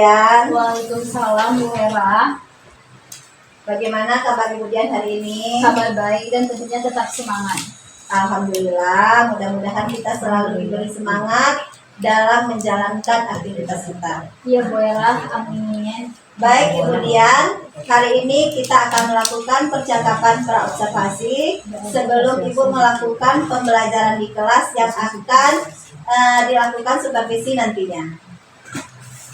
Dian. Waalaikumsalam Bu Hera. Bagaimana kabar Ibu Dian hari ini? Kabar baik dan tentunya tetap semangat. Alhamdulillah, mudah-mudahan kita selalu diberi semangat dalam menjalankan aktivitas kita. Iya Bu Hera, amin. Baik Ibu Dian, hari ini kita akan melakukan percakapan praobservasi sebelum Ibu melakukan pembelajaran di kelas yang akan dilakukan supervisi nantinya.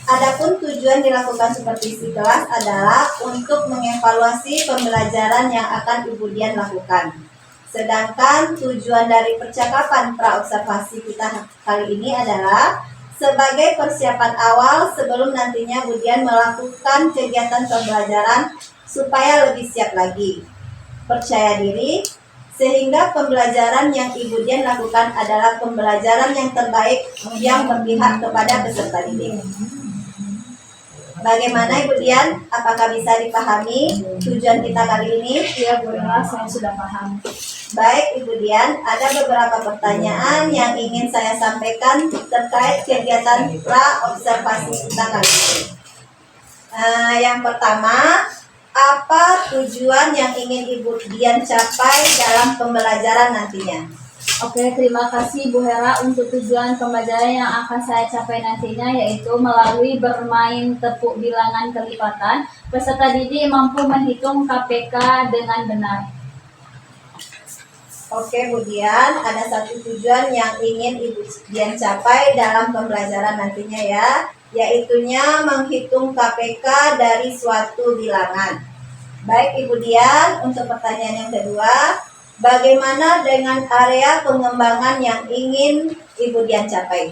Adapun tujuan dilakukan supervisi kelas adalah untuk mengevaluasi pembelajaran yang akan Ibu Dian lakukan. Sedangkan tujuan dari percakapan praobservasi kita kali ini adalah sebagai persiapan awal sebelum nantinya Bu Dian melakukan kegiatan pembelajaran supaya lebih siap lagi, percaya diri, sehingga pembelajaran yang Ibu Dian lakukan adalah pembelajaran yang terbaik yang berpihak kepada peserta didik. Bagaimana Ibu Dian? Apakah bisa dipahami tujuan kita kali ini? Iya Bu Hera, saya sudah paham. Baik Ibu Dian, ada beberapa pertanyaan yang ingin saya sampaikan terkait kegiatan praobservasi kita kali ini. Yang pertama, apa tujuan yang ingin Ibu Dian capai dalam pembelajaran nantinya? Oke, terima kasih Bu Hera untuk tujuan pembelajaran yang akan saya capai nantinya, yaitu melalui bermain tepuk bilangan kelipatan, peserta didik mampu menghitung KPK dengan benar. Oke Bu Dian, ada satu tujuan yang ingin Ibu Dian capai dalam pembelajaran nantinya ya, yaitunya menghitung KPK dari suatu bilangan. Baik Ibu Dian, untuk pertanyaan yang kedua, bagaimana dengan area pengembangan yang ingin Ibu Dian capai?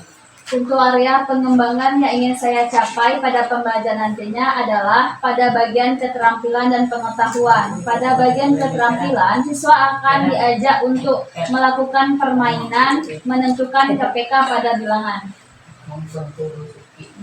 Untuk area pengembangan yang ingin saya capai pada pembelajaran nantinya adalah pada bagian keterampilan dan pengetahuan. Pada bagian keterampilan, siswa akan diajak untuk melakukan permainan, menentukan KPK pada bilangan.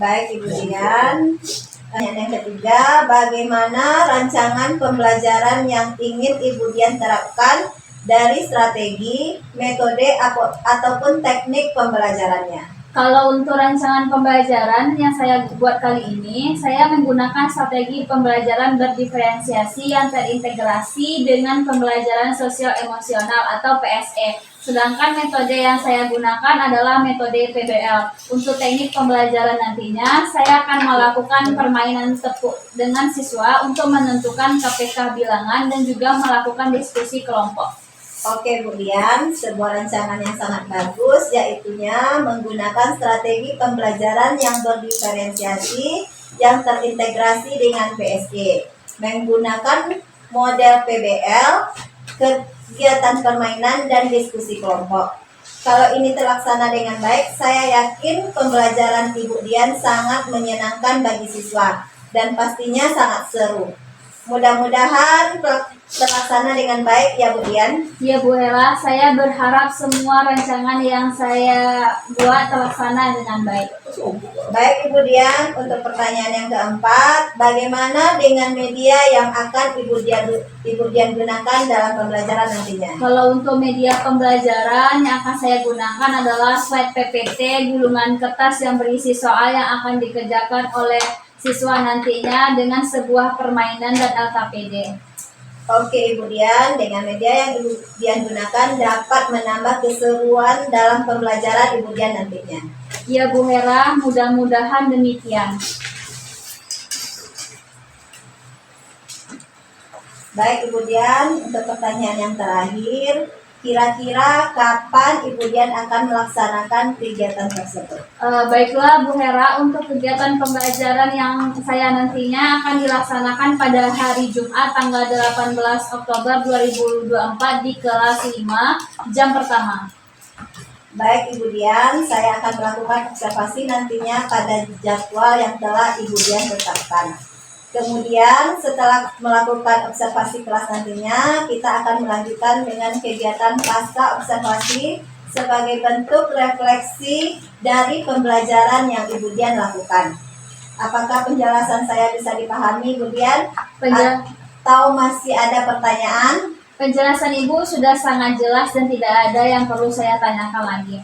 Baik Ibu Dian. Pertanyaan yang ketiga, bagaimana rancangan pembelajaran yang ingin Ibu Dian terapkan dari strategi, metode, ataupun teknik pembelajarannya? Kalau untuk rancangan pembelajaran yang saya buat kali ini, saya menggunakan strategi pembelajaran berdiferensiasi yang terintegrasi dengan pembelajaran sosial emosional atau PSE. Sedangkan metode yang saya gunakan adalah metode PBL. Untuk teknik pembelajaran nantinya, saya akan melakukan permainan tepuk dengan siswa untuk menentukan KPK bilangan dan juga melakukan diskusi kelompok. Oke Bu Dian, sebuah rancangan yang sangat bagus, yaitunya menggunakan strategi pembelajaran yang berdiferensiasi yang terintegrasi dengan PSE, menggunakan model PBL, kegiatan permainan, dan diskusi kelompok. Kalau ini terlaksana dengan baik, saya yakin pembelajaran Ibu Dian sangat menyenangkan bagi siswa dan pastinya sangat seru. Mudah-mudahan terlaksana dengan baik ya Bu Dian. Ya Bu Hera, saya berharap semua rancangan yang saya buat terlaksana dengan baik. Baik Ibu Dian, untuk pertanyaan yang keempat, bagaimana dengan media yang akan Ibu Dian gunakan dalam pembelajaran nantinya? Kalau untuk media pembelajaran yang akan saya gunakan adalah slide PPT, gulungan kertas yang berisi soal yang akan dikerjakan oleh siswa nantinya dengan sebuah permainan dan LKPD. Oke Ibu Dian, dengan media yang Ibu Dian gunakan dapat menambah keseruan dalam pembelajaran Ibu Dian nantinya. Ya Bu Hera, mudah-mudahan demikian. Baik Ibu Dian, untuk pertanyaan yang terakhir, kira-kira kapan Ibu Dian akan melaksanakan kegiatan tersebut? Baiklah Bu Hera, untuk kegiatan pembelajaran yang saya nantinya akan dilaksanakan pada hari Jumat tanggal 18 Oktober 2024 di kelas 5 jam pertama. Baik Ibu Dian, saya akan melakukan observasi nantinya pada jadwal yang telah Ibu Dian tetapkan. Kemudian setelah melakukan observasi kelas nantinya, kita akan melanjutkan dengan kegiatan pasca observasi sebagai bentuk refleksi dari pembelajaran yang Ibu Dian lakukan. Apakah penjelasan saya bisa dipahami Ibu Dian? Atau masih ada pertanyaan? Penjelasan Ibu sudah sangat jelas dan tidak ada yang perlu saya tanyakan lagi.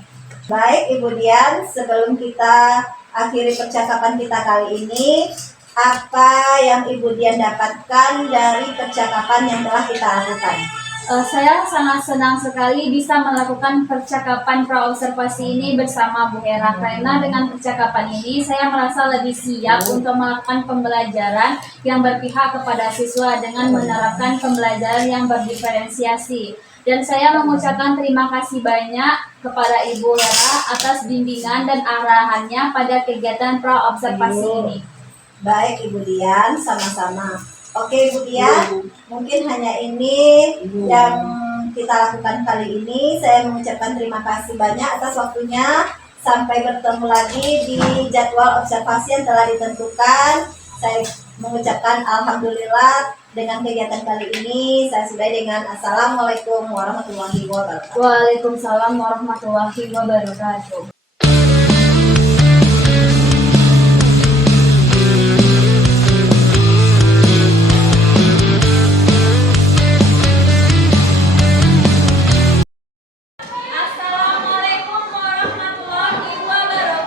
Baik Ibu Dian, sebelum kita akhiri percakapan kita kali ini. Apa yang Ibu Dian dapatkan dari percakapan yang telah kita lakukan? Saya sangat senang sekali bisa melakukan percakapan praobservasi ini bersama Bu Hera, karena dengan percakapan ini saya merasa lebih siap untuk melakukan pembelajaran yang berpihak kepada siswa dengan menerapkan pembelajaran yang berdiferensiasi. Dan saya mengucapkan terima kasih banyak kepada Ibu Hera atas bimbingan dan arahannya pada kegiatan praobservasi ini. Baik Ibu Dian, sama-sama. Oke Ibu Dian, mungkin hanya ini yang kita lakukan kali ini. Saya mengucapkan terima kasih banyak atas waktunya. Sampai bertemu lagi di jadwal observasi yang telah ditentukan. Saya mengucapkan alhamdulillah dengan kegiatan kali ini. Saya sudahi dengan Assalamualaikum warahmatullahi wabarakatuh. Waalaikumsalam warahmatullahi wabarakatuh. Assalamualaikum warahmatullahi wabarakatuh.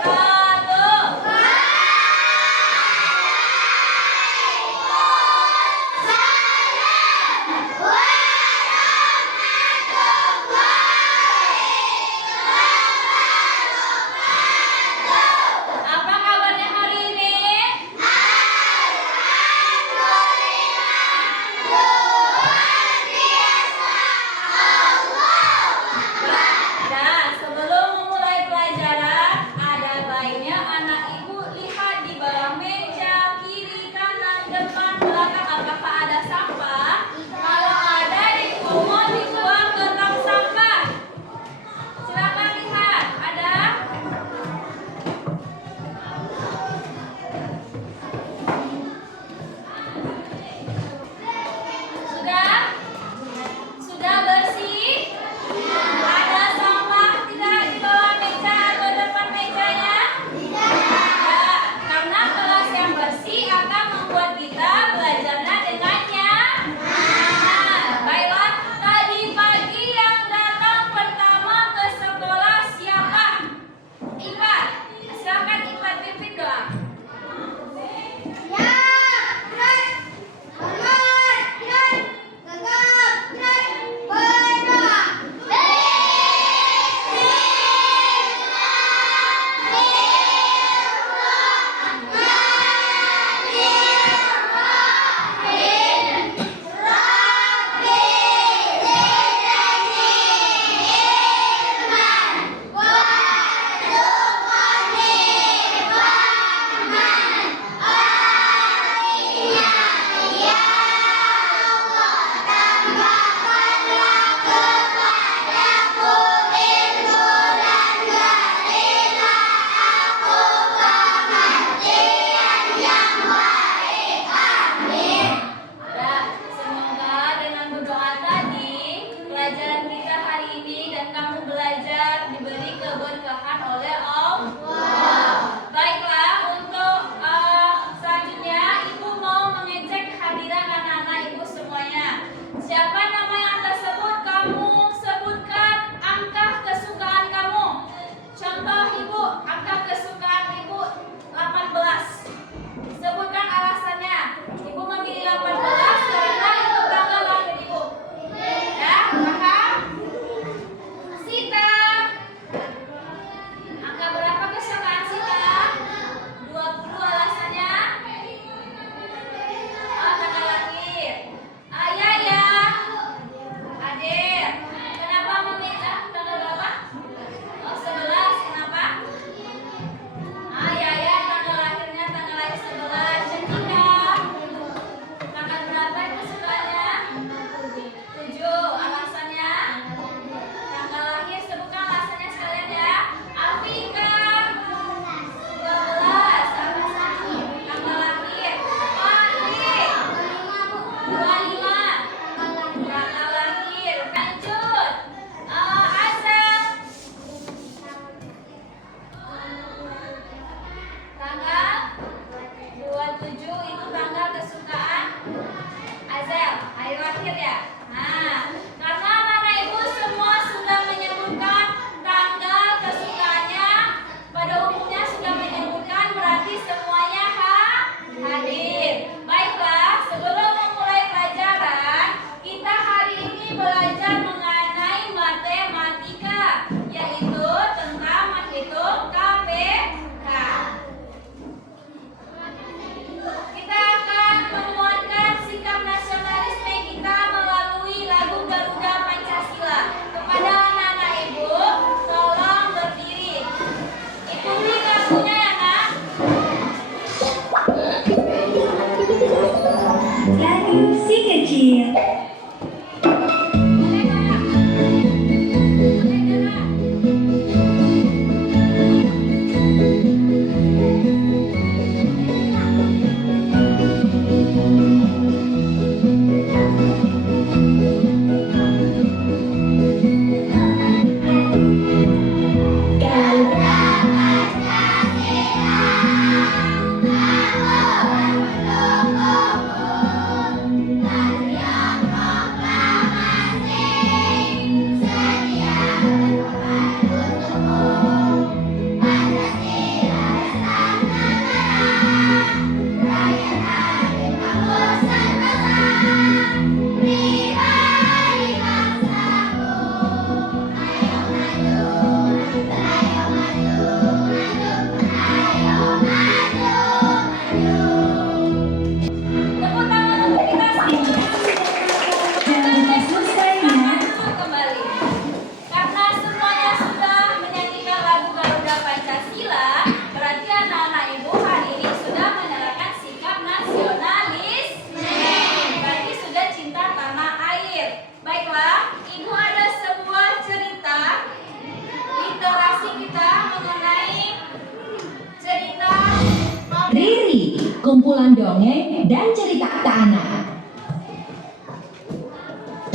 kumpulan dongeng dan cerita anak.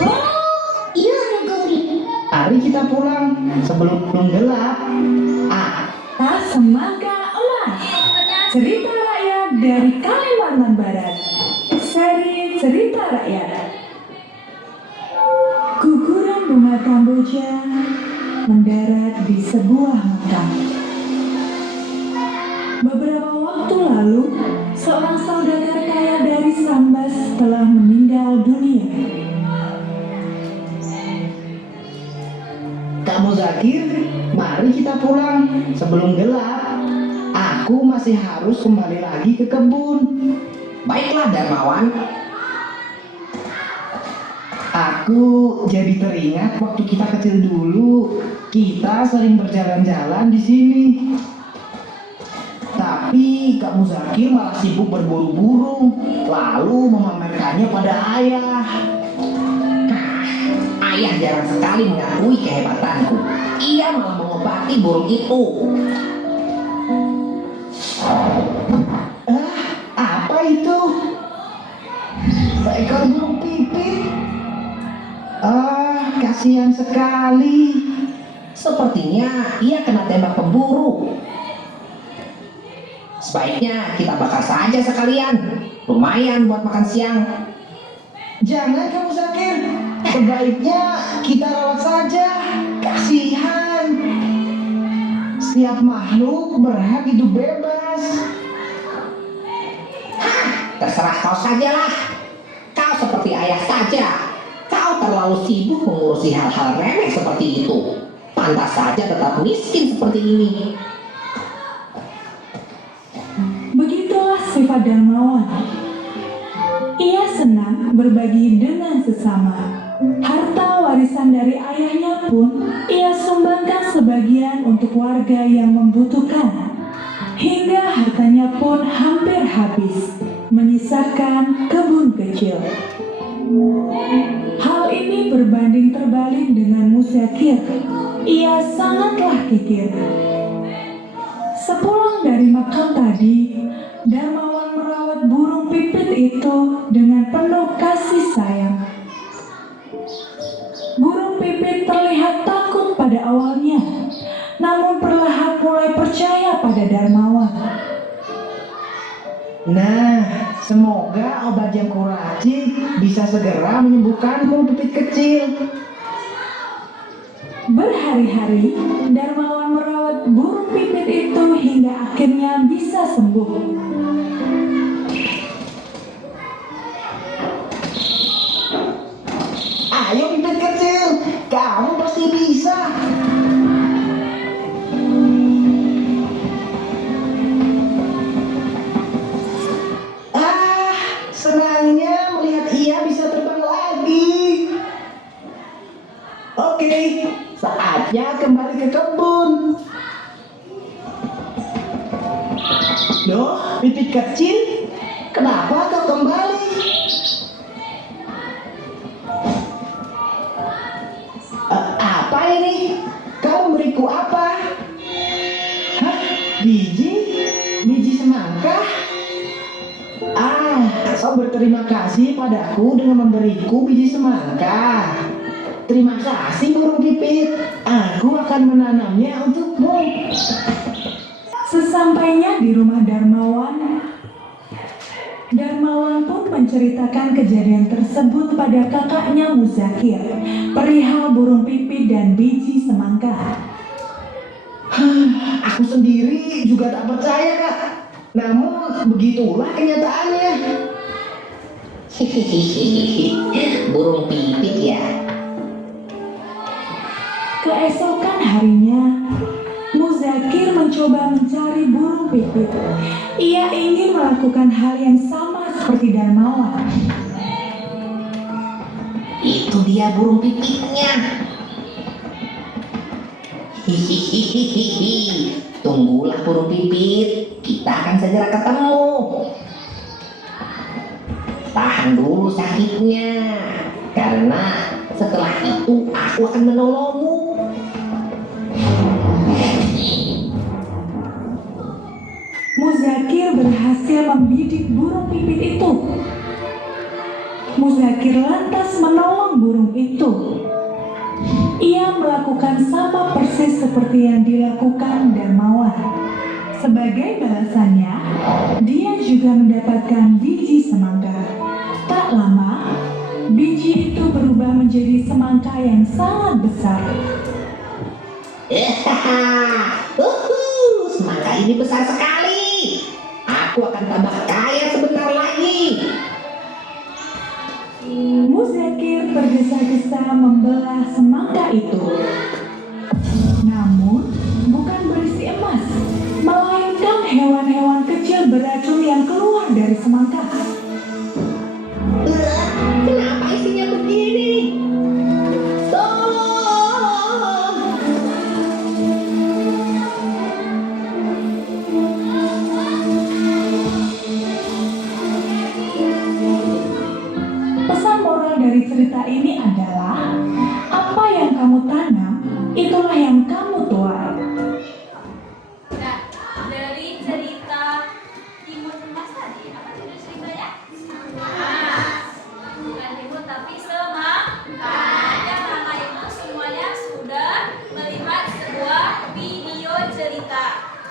Oh, iya Gori. Mari kita pulang sebelum gelap. Semangka Emas, cerita rakyat dari Kalimantan Barat. Seri cerita rakyat. Guguran bunga kamboja mendarat di sebuah makam. Beberapa waktu lalu, seorang saudagar kaya dari Sambas telah meninggal dunia. Kamu Zakir, mari kita pulang sebelum gelap. Aku masih harus kembali lagi ke kebun. Baiklah Darmawan, Aku jadi teringat waktu kita kecil dulu. Kita sering berjalan-jalan di sini. Tapi Kamu Zakir malah sibuk berburu burung, lalu memamerkannya pada ayah. ayah jarang sekali mengakui kehebatanku. Ia malah mengobati burung itu. Apa itu? Seekor burung pipit. Kasihan sekali. Sepertinya ia kena tembak pemburu. Sebaiknya kita bakar saja sekalian. Lumayan buat makan siang. Jangan Kamu Zakir. Sebaiknya kita rawat saja. Kasihan. Setiap makhluk berhak hidup bebas. Terserah kau sajalah. Kau seperti ayah saja. Kau terlalu sibuk mengurusi hal-hal remeh seperti itu. Pantas saja tetap miskin seperti ini. Begitulah sifat Darmawan. Ia senang berbagi dengan sesama. Harta warisan dari ayahnya pun ia sumbangkan sebagian untuk warga yang membutuhkan. Hingga hartanya pun hampir habis, menyisakan kebun kecil. Hal ini berbanding terbalik dengan Muzakir. Ia sangatlah kikir. Sepulang dari makam tadi, Darmawan merawat burung pipit itu dengan penuh kasih sayang. Burung pipit terlihat takut pada awalnya, namun perlahan mulai percaya pada Darmawan. Nah, semoga obat yang kuracik bisa segera menyembuhkanmu pipit kecil. Berhari-hari, Darmawan merawat burung pipit itu hingga akhirnya bisa sembuh. Ayo pipit kecil, kamu pasti bisa. Senangnya melihat ia bisa terbang lagi. Oke, saatnya kembali ke kebun. Loh, pipit kecil, kenapa kau kembali? Apa ini? Kau memberiku apa? Hah? Biji semangka? Kau berterima kasih padaku dengan memberiku biji semangka. Terima kasih burung pipit. Aku akan menanamnya untukmu. Sesampainya di rumah Darmawan pun menceritakan kejadian tersebut pada kakaknya Muzakir, perihal burung pipit dan biji semangka. Aku sendiri juga tak percaya, Kak. Namun begitulah kenyataannya. Burung pipit ya. Keesokan harinya, Muzakir mencoba mencari burung pipit. Ia ingin melakukan hal yang sama seperti Darmawan. Itu dia burung pipitnya. Hihihihi. Tunggulah burung pipit, kita akan segera ketemu. Tahan dulu sakitnya, karena setelah itu aku akan menolongmu. Muzakir berhasil pembidik burung pipit itu. Muzakir lantas menolong burung itu. Ia melakukan sama persis seperti yang dilakukan Darmawan. Sebagai balasannya, dia juga mendapatkan biji semangka. Tak lama, biji itu berubah menjadi semangka yang sangat besar. Semangka ini besar sekali. Aku akan tambah kaya sebentar lagi. Muzakir tergesa-gesa membelah semangka itu. Namun, bukan berisi emas, melainkan hewan-hewan kecil beracun yang keluar dari semangka. Kenapa isinya begini? Tolong! Pesan moral dari cerita ini adalah, apa yang kamu tanam, itulah yang kamu tuai. Nah, dari cerita timun emas tadi, apa itu ceritanya? Bukan timun tapi semangka. Yang mana itu semuanya sudah melihat sebuah video cerita.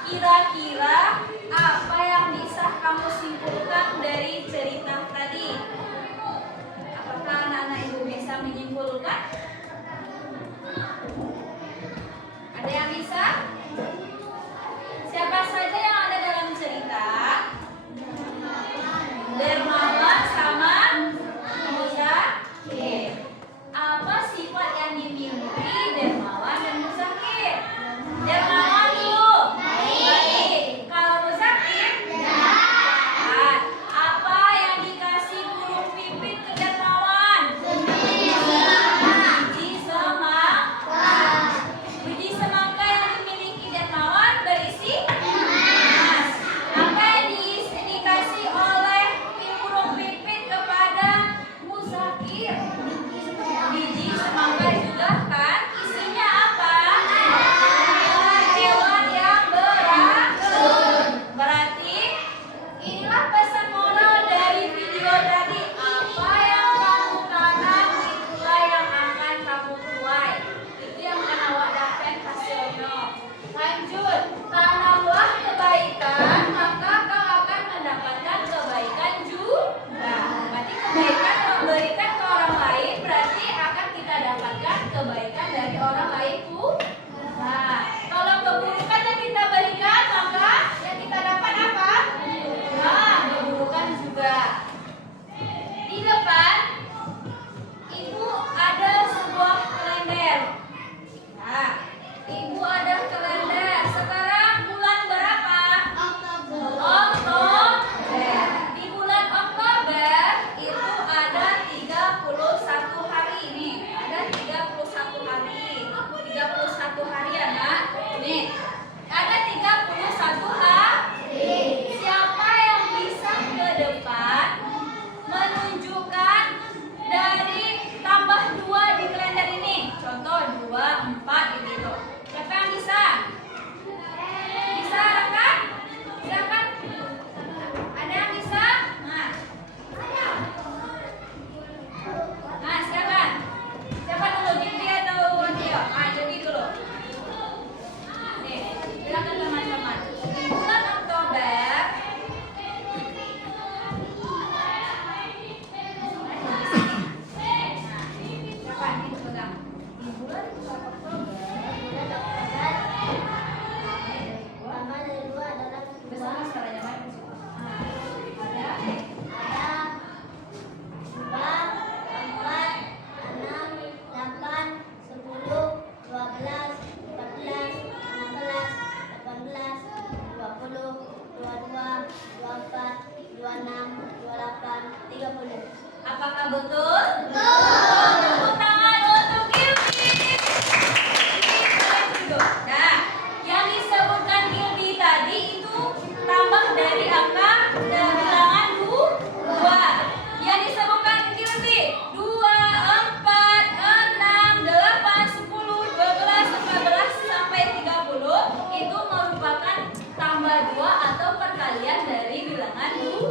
Kira-kira apa yang bisa kamu simpulkan dari cerita tadi? Apakah anak-anak ibu bisa menyimpulkan? Ada yang bisa? Siapa saja yang ada dalam cerita? Dermawan sama Muzakir. Apa sifat yang dimiliki Dermawan dan Muzakir? Dermawan dulu. Baik. Kalau Muzakir? Jahat. Apa yang dikasih burung pipit ke Dermawan? Biji semangka. Biji semangka yang dimiliki Dermawan berisi emas. Apa yang dikasih oleh burung pipit kepada Muzakir? Biji semangka juga kan? Isinya apa? Hewan yang beracun. Berarti inilah pesan moral dari video tadi. Apa yang kamu tanam, itulah yang akan kamu tuai. Itu yang akan awak dapat hasilnya. Lanjut, tanamlah kebaikan, maka kau akan mendapatkan kebaikan juga. Berarti kebaikan memberikan ke orang lain, berarti akan kita dapatkan kebaikan dari orang lain pula. Nah, kalau keburukan yang kita berikan, maka yang kita dapat apa? Nah, keburukan juga. Di depan ibu ada sebuah kalender. Nah, ibu ada kalender. Sekarang bulan berapa? Oktober. Di bulan Oktober itu ada 31 hari ini. Ada 31 hari. 31 hari ya, Nak? Nih. Ada 31 hari. Siapa yang bisa ke depan menunjukkan dari tambah 2 di kalender ini? Contoh 2, 4 gitu. Siapa yang bisa? Bisa kan? Silakan. Ada yang bisa? Nah, silakan. Siapa dulu? Jadi atau Tio? Jadi dulu. Nih, silakan teman-teman. Di bulan Oktober siapa ini pegang? Di bulan Oktober bersama skalanya main di situ. Apakah betul? Betul. Tepuk tangan untuk Gilby. Nah, yang disebutkan Gilby tadi itu tambah dari angka dan bilangan 2. Yang disebutkan Gilby 2, 4, 6, 8, 10, 12, 14 sampai 30 itu merupakan tambah 2 atau perkalian dari bilangan 2.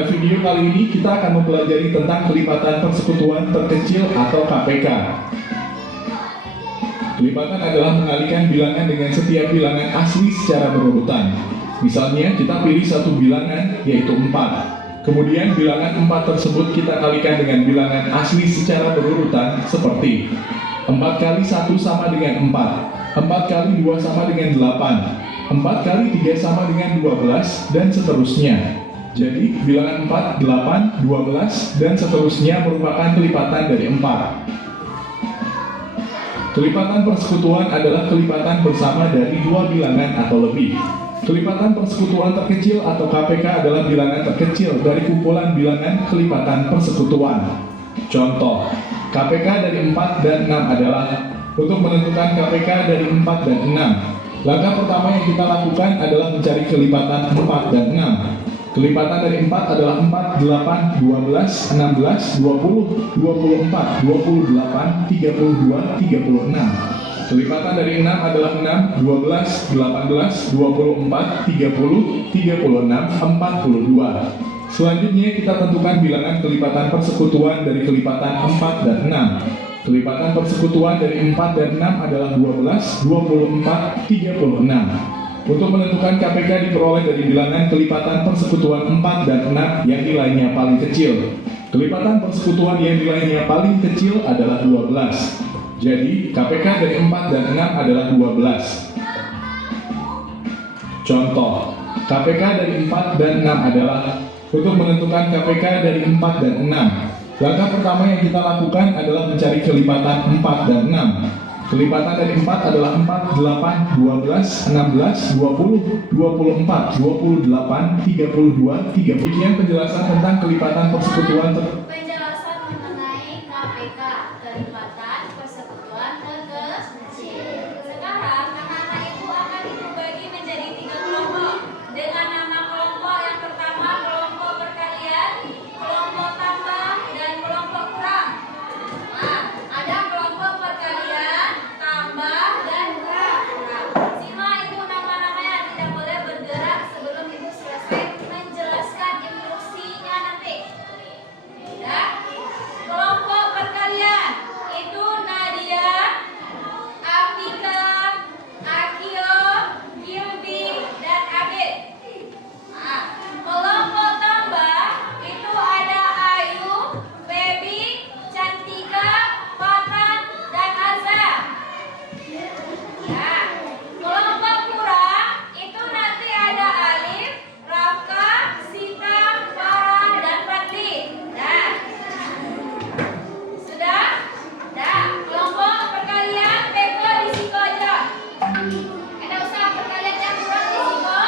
Pada video kali ini kita akan mempelajari tentang kelipatan persekutuan terkecil atau KPK. Kelipatan adalah mengalihkan bilangan dengan setiap bilangan asli secara berurutan. Misalnya kita pilih satu bilangan yaitu 4. Kemudian bilangan 4 tersebut kita kalikan dengan bilangan asli secara berurutan seperti 4 kali 1 sama dengan 4, 4 kali 2 sama dengan 8, 4 kali 3 sama dengan 12, dan seterusnya. Jadi bilangan 4, 8, 12, dan seterusnya merupakan kelipatan dari 4. Kelipatan persekutuan adalah kelipatan bersama dari dua bilangan atau lebih. Kelipatan persekutuan terkecil atau KPK adalah bilangan terkecil dari kumpulan bilangan kelipatan persekutuan. Contoh, KPK dari 4 dan 6 adalah untuk menentukan KPK dari 4 dan 6. Langkah pertama yang kita lakukan adalah mencari kelipatan 4 dan 6. Kelipatan dari 4 adalah 4, 8, 12, 16, 20, 24, 28, 32, 36. Kelipatan dari 6 adalah 6, 12, 18, 24, 30, 36, 42. Selanjutnya kita tentukan bilangan kelipatan persekutuan dari kelipatan 4 dan 6. Kelipatan persekutuan dari 4 dan 6 adalah 12, 24, 36. Untuk menentukan KPK diperoleh dari bilangan kelipatan persekutuan 4 dan 6 yang nilainya paling kecil. Kelipatan persekutuan yang nilainya paling kecil adalah 12. Jadi KPK dari 4 dan 6 adalah 12. Contoh, KPK dari 4 dan 6 adalah untuk menentukan KPK dari 4 dan 6. Langkah pertama yang kita lakukan adalah mencari kelipatan 4 dan 6. Kelipatan dari 4 adalah 4, 8, 12, 16, 20, 24, 28, 32, 30. Sekian penjelasan tentang kelipatan persekutuan Penjelasan mengenai KPK, kelipatan persekutuan terkecil. Sekarang anak-anak ibu akan ibu bagi menjadi 3 kelompok dengan nama kelompok yang pertama kelompok perkalian, kelompok tambah, dan kelompok kurang. Nah, ada kelompok perkalian, tambah, dan kurang. Simak ibu nama-namanya, tidak boleh bergerak sebelum ibu selesai menjelaskan instruksinya nanti. Ya. Kelompok perkalian itu Nadia, Afika, Akio, Gilby, dan Abid. Nah, kelompok tambah itu ada Ayu, Baby, Cantika, Fatan, dan Azza. Nah, kelompok kurang itu nanti ada Alif, Rafka, Sita, Farah, dan Fadli. Nah, sudah? Nah, kelompok perkalian Beko di situ aja. Ada usaha perkalian yang kurang di situ,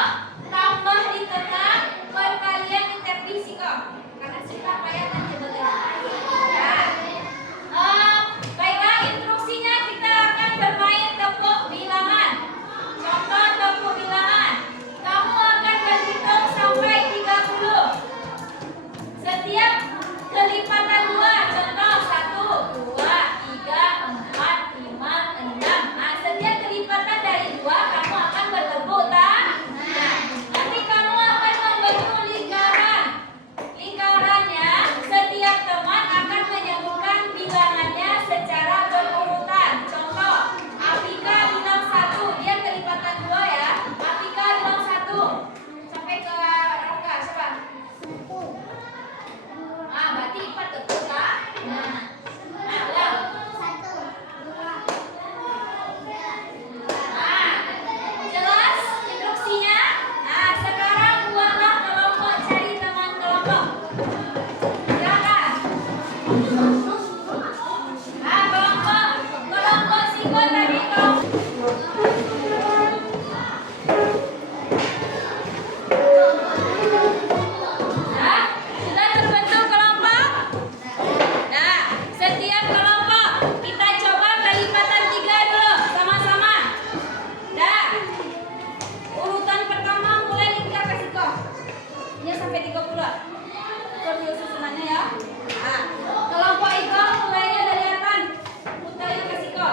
tambah di tengah, perkalian di tepi situ. Karena Sita payah nanti bagaimana. Nah, baiklah instruksinya kita akan bermain tepuk bilangan. Contoh tepuk bilangan. Kamu akan berhitung sampai 30. Setiap kelipatan 2, contoh 1, 2, 3, 4, 5, 6. Nah, setiap kelipatan dari 2 kamu akan bertepuk tak? Nah, nanti kamu akan membentuk lingkaran. Lingkarannya setiap teman akan menyebutkan bilangannya secara berurutan. Contoh, Afika bilang 1, dia kelipatan 2 ya. Afika bilang 1. Sampai ke Rafka, siapa? Ah, berarti 4 betul tak? Nah, bilang. Nah, jelas instruksinya? Nah, sekarang buatlah kelompok, cari teman kelompok. Silakan. Nah, kelompok Siko tadi Nah, sudah terbentuk kelompok? Nah, setiap kelompok kita coba kelipatan 3 dulu sama-sama. Nah, urutan pertama mulai lingkar ke Siko. Ini sampai 30. Ukur dulu susunannya ya. Nah, kelompok Iko mulainya dari atas. Putarnya ke Siko.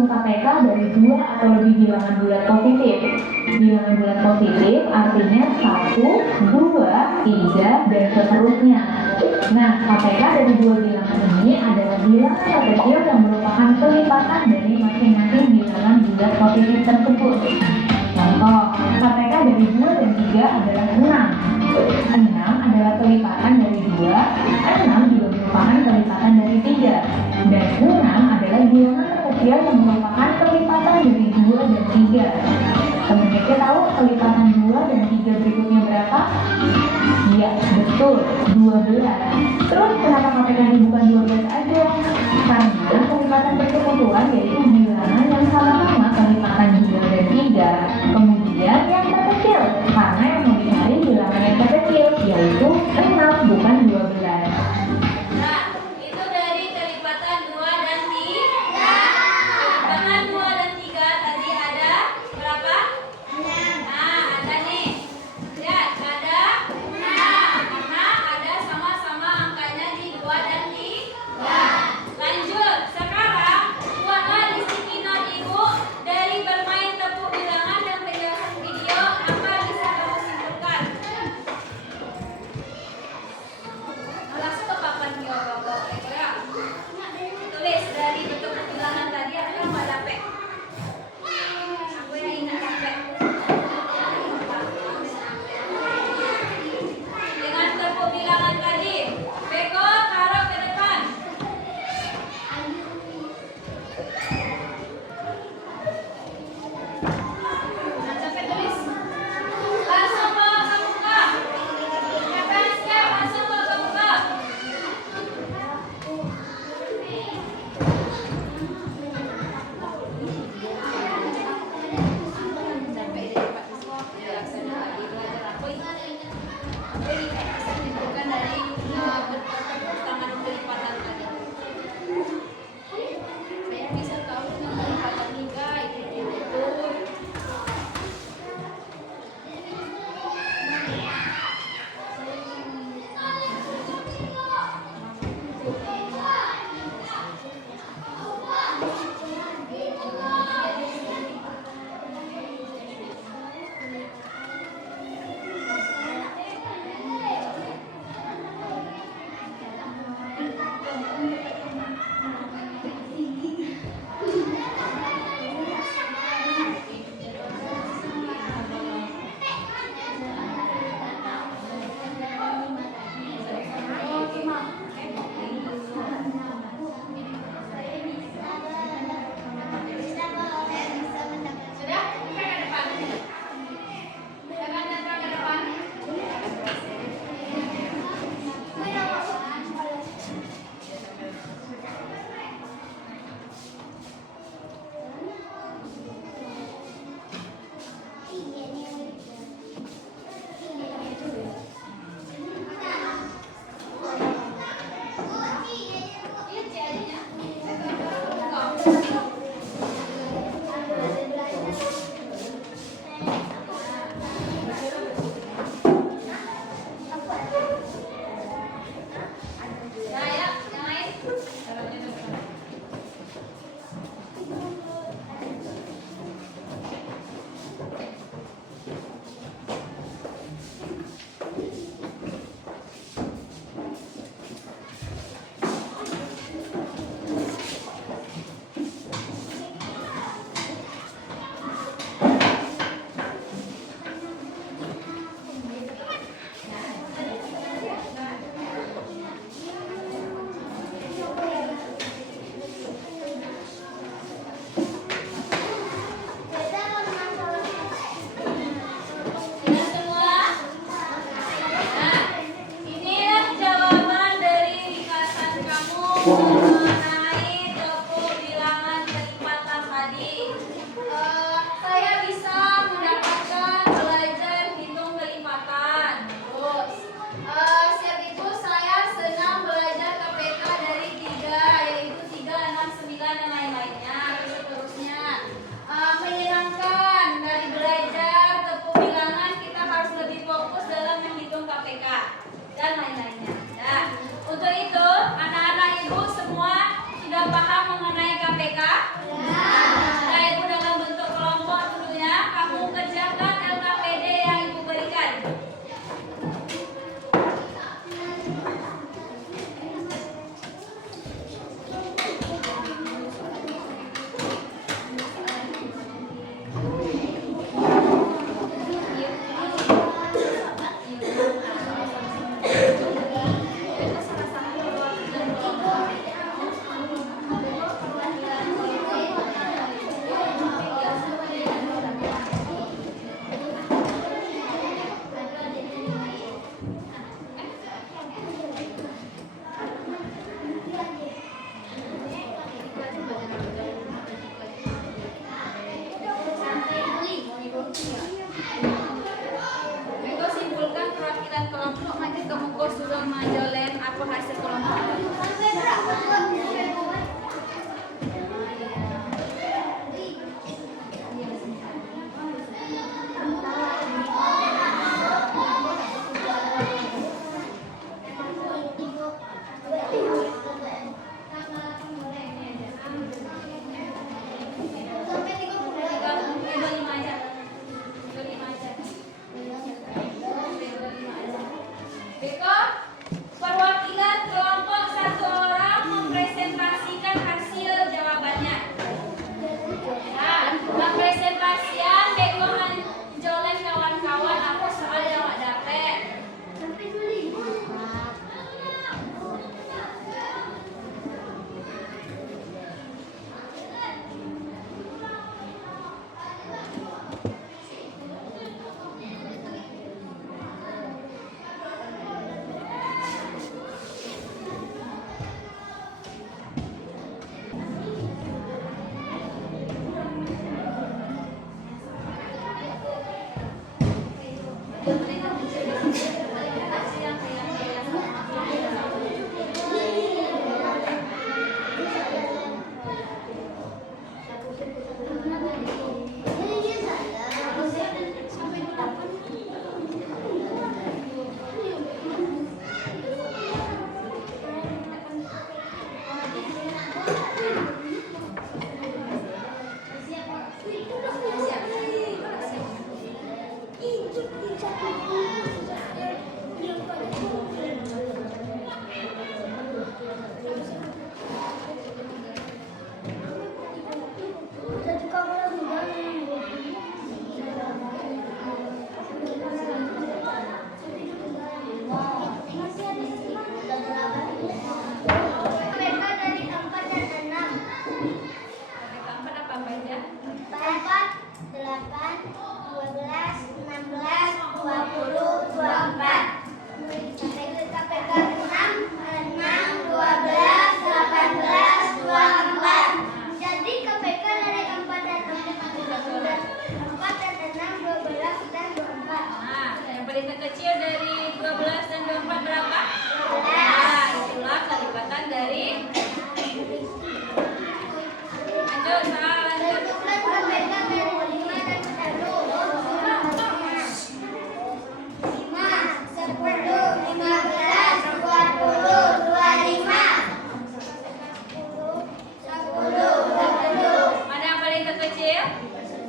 menghitung KPK dari 2 atau lebih bilangan bulat positif. Bilangan bulat positif artinya 1, 2, 3, dan seterusnya. Nah, KPK dari 2 bilangan ini adalah bilangan terkecil yang merupakan kelipatan dari masing-masing bilangan bulat positif tersebut. Contoh, KPK dari 2 dan 3 adalah 6. 6 adalah kelipatan dari 2, 6 juga merupakan kelipatan dari 3. Dan 6 adalah bilangan terkecil yang merupakan kelipatan dari 2 dan 3. Teman-teman tahu kelipatan 2 dan 3 berikutnya berapa? Ya, betul, 12. Terus kenapa KPK-nya bukan 12 aja? Karena kelipatan bersekutuan yaitu bilangan yang sama-sama kelipatan 2 dan 3. Kemudian yang terkecil, karena yang mau dicari bilangan yang terkecil yaitu 6 bukan 12. Nah, itu dari kelipatan 2 dan 3. Kelipatan 2 dan 3 tadi ada berapa? 6. Nah, ada nih. Lihat, ada 6. Karena ada sama-sama angkanya di 2 dan 3.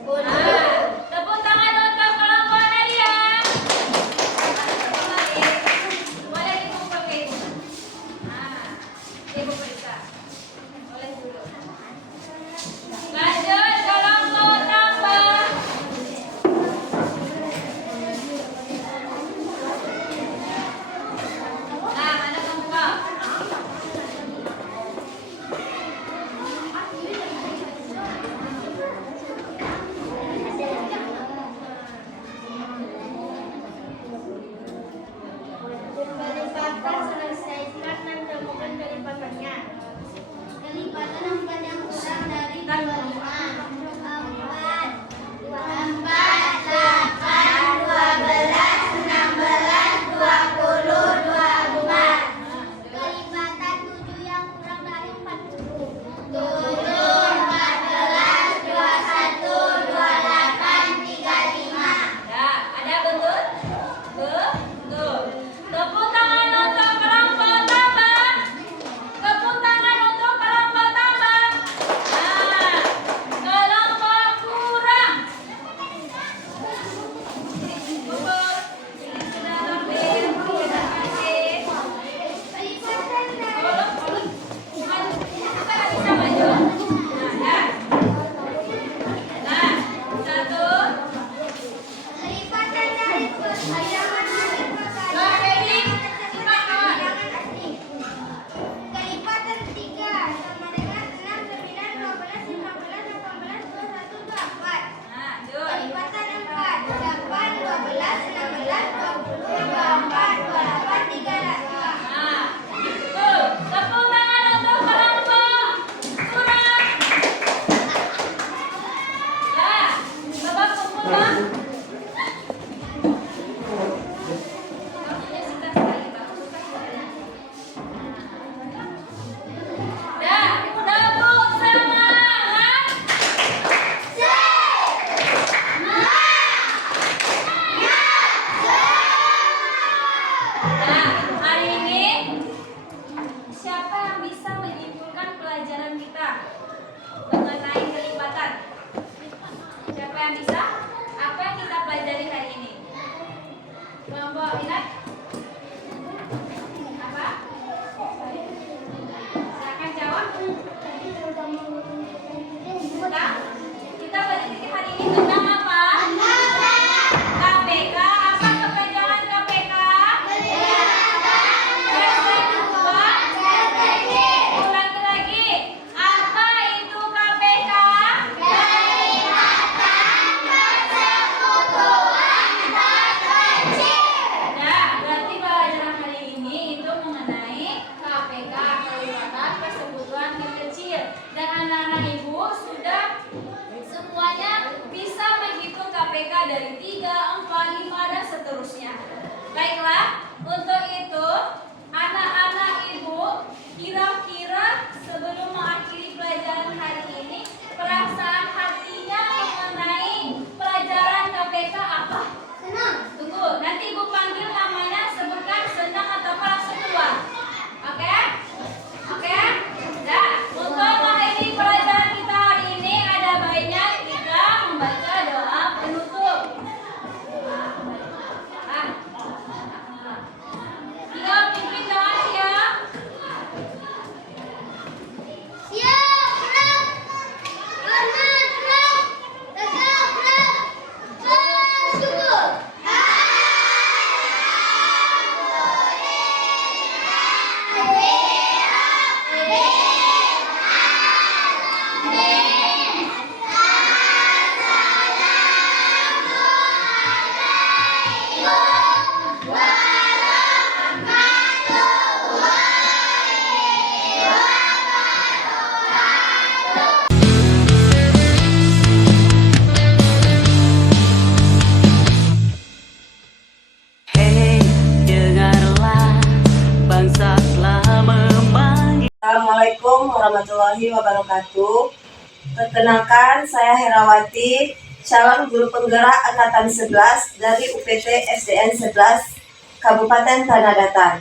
Tepuk tangan untuk kelompok Nadia. Boleh dibuka itu. Ibu periksa. Boleh dulu. Lanjut kelompok tambah. Mana kelompok? Kelipatan selesaikan dan temukan kelipatannya. Kelipatan 4 yang kurang dari 25. 4, 8, 12, 16, 20, 24. Kelipatan 7 yang kurang dari 40. 7, 14, 21, 28, 35. Ya, ada betul? Betul. Tepuk tangan untuk kelompok tambah. Tepuk tangan untuk kelompok tambah. Kelompok kurang. Bubur. Ini sudah hampir. Kita kasih. Maju. Kita nggak bisa maju. Ya. Satu. Kelipatan dari persayangan Nah, Baby. Simak, kawan. Kelipatan 3 sama dengan 6, 9, 12, 15, 18, 21, 24. Nah, Jun. Kelipatan 4, 8, 12, 16, 20, 24, 28, 32. Nah, tuh, tepuk tangan untuk kelompok kurang. Ya, coba kumpulkan. Waktunya singkat sekali, Pak. Ya, tepuk semangat. Nah, hari ini siapa yang bisa menyimpulkan pelajaran kita mengenai kelipatan? Siapa yang bisa? Apa yang kita pelajari hari ini? Kelompok ingat? Apa? Silakan jawab. Kita belajar hari ini tentang apa? KPK. Apa kepanjangan KPK? Ulangi lagi. Apa itu KPK? Nah, berarti pelajaran hari ini itu mengenai KPK, kelipatan persekutuan terkecil. Dan anak-anak ibu sudah semuanya bisa menghitung KPK dari 3, 4, 5 dan seterusnya. Baiklah, untuk itu anak-anak ibu kira-kira sebelum mengakhiri pelajaran hari ini perasaan hatinya mengenai pelajaran KPK apa? Senang. Tunggu, nanti ibu panggil namanya, sebutkan senang atau langsung keluar. Oke? Oke? Nah, untuk mengakhiri pelajaran kita hari ini ada baiknya kita membaca doa penutup. Tinggal pimpin doa ya. Siap, gerak. Kanan, gerak. Tegak, gerak. Bersyukur. Hei, dengarlah, bangsa telah memanggil. Assalamualaikum warahmatullahi wabarakatuh. Perkenalkan, saya Herawati, calon guru penggerak angkatan 11 dari UPT SDN 11 Kabupaten Tanah Datar.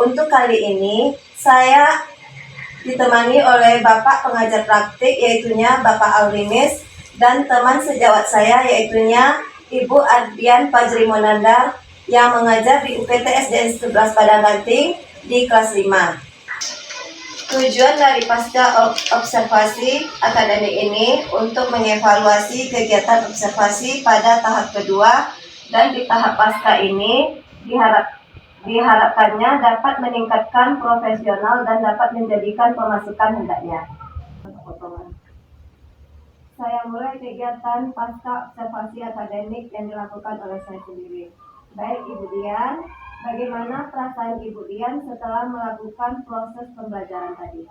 Untuk kali ini, saya ditemani oleh Bapak pengajar praktik, yaitunya Bapak Alrimis, dan teman sejawat saya yaitunya Ibu Ardian Fajri Monandar yang mengajar di UPT SDN 11 Padang Ganting di kelas 5. Tujuan dari pasca observasi akademik ini untuk mengevaluasi kegiatan observasi pada tahap kedua, dan di tahap pasca ini diharapkannya dapat meningkatkan profesional dan dapat menjadikan pemasukan hendaknya. Saya mulai kegiatan pasca observasi akademik yang dilakukan oleh saya sendiri. Baik Ibu Dian, bagaimana perasaan Ibu Dian setelah melakukan proses pembelajaran tadi?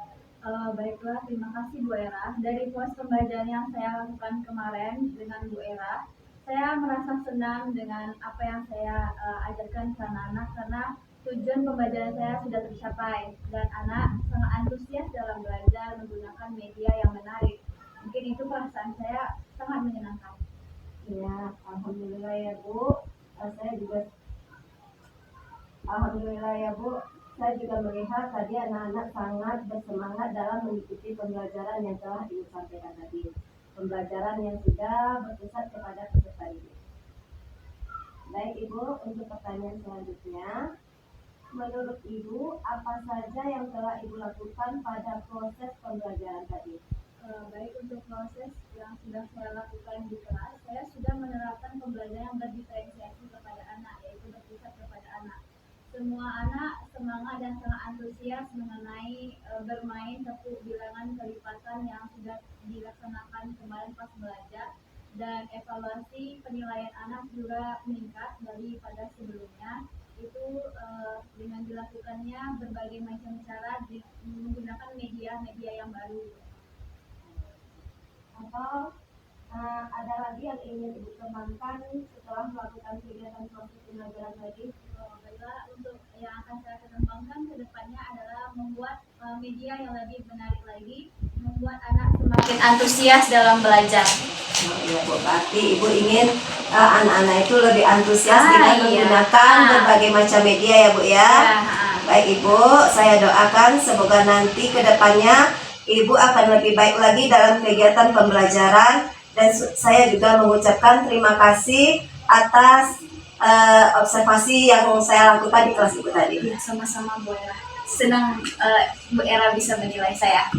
Baiklah, terima kasih Bu Era. Dari proses pembelajaran yang saya lakukan kemarin dengan Bu Era, saya merasa senang dengan apa yang saya ajarkan ke anak-anak karena tujuan pembelajaran saya sudah tercapai dan anak sangat antusias dalam belajar menggunakan media yang menarik. Mungkin itu perasaan saya sangat menyenangkan. Ya, alhamdulillah ya Bu. Alhamdulillah ya Bu. Saya juga melihat tadi anak-anak sangat bersemangat dalam mengikuti pembelajaran yang telah Ibu sampaikan tadi. Pembelajaran yang sudah berpusat kepada peserta didik. Baik Ibu, untuk pertanyaan selanjutnya, menurut Ibu apa saja yang telah Ibu lakukan pada proses pembelajaran tadi? Baik, untuk proses yang sudah saya lakukan di kelas, saya sudah menerapkan pembelajaran yang berdiferensiasi kepada anak, yaitu berpusat kepada anak. Semua anak semangat dan sangat antusias mengenai bermain tepuk bilangan kelipatan yang sudah dilaksanakan kemarin pas belajar, dan evaluasi penilaian anak juga meningkat daripada sebelumnya. Itu dengan dilakukannya berbagai macam cara menggunakan media yang baru. Atau ada lagi yang ingin Ibu kembangkan setelah melakukan kegiatan proses pembelajaran tadi? Baiklah, untuk yang akan saya kembangkan ke depannya adalah membuat media yang lebih menarik lagi, membuat anak semakin antusias dalam belajar. Ya Bu, berarti Ibu ingin anak-anak itu lebih antusias dengan menggunakan berbagai macam media ya Bu ya. Baik Ibu, saya doakan semoga nanti ke depannya Ibu akan lebih baik lagi dalam kegiatan pembelajaran, dan saya juga mengucapkan terima kasih atas observasi yang saya lakukan di kelas Ibu tadi. Ya, sama-sama Bu Era. Senang Bu Era bisa menilai saya.